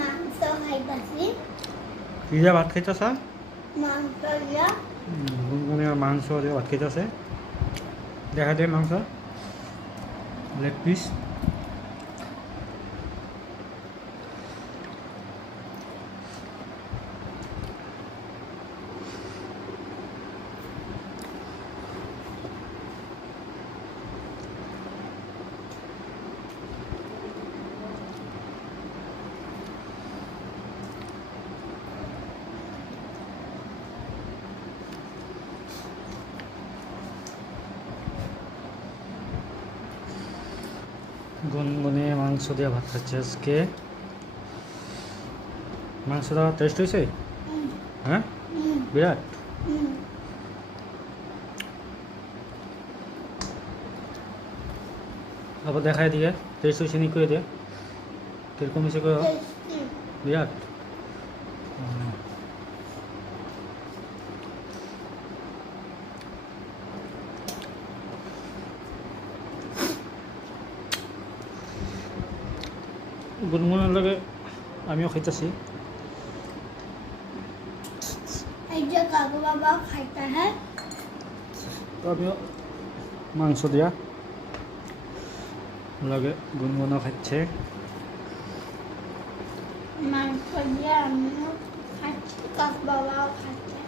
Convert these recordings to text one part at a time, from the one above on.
মাংস খাইতাছি কি দিয়ে ভাত খাইতেছ? মাংস গুনগুনি মাংস দিয়ে ভাত খাইতাছে? দেখা দে মাংস। লেগ পিস গুনগুনি মাংস দিয়ে ভাত খাচ্ছে আজকে মাংসটা টেস্ট হয়েছে হুম, হ্যাঁ হুম, বিরাট হুম। আবার দেখাই দিয়ে টেস্ট হয়েছে নি করে দিয়ে কিরকম হয়েছে করে টেস্টি বিরাট গুনগুনের লগে আমিও খাইতেছি। আমিও মাংস দিয়া লগে গুনগুনও খাচ্ছে মাংস দিয়ে আমিও খাচ্ছি কাকু বাবাও খাচ্ছে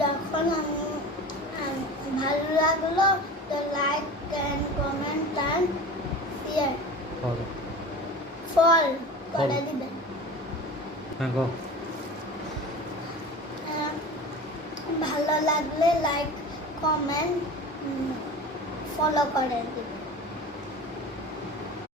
যখন আম, ভালো লাগল তো like and comment and share ভালো ফল করে ফল। দিবেন। হ্যাঁ গো। ভালো লাগলে লাইক কমেন্ট ফলো করে দিবেন।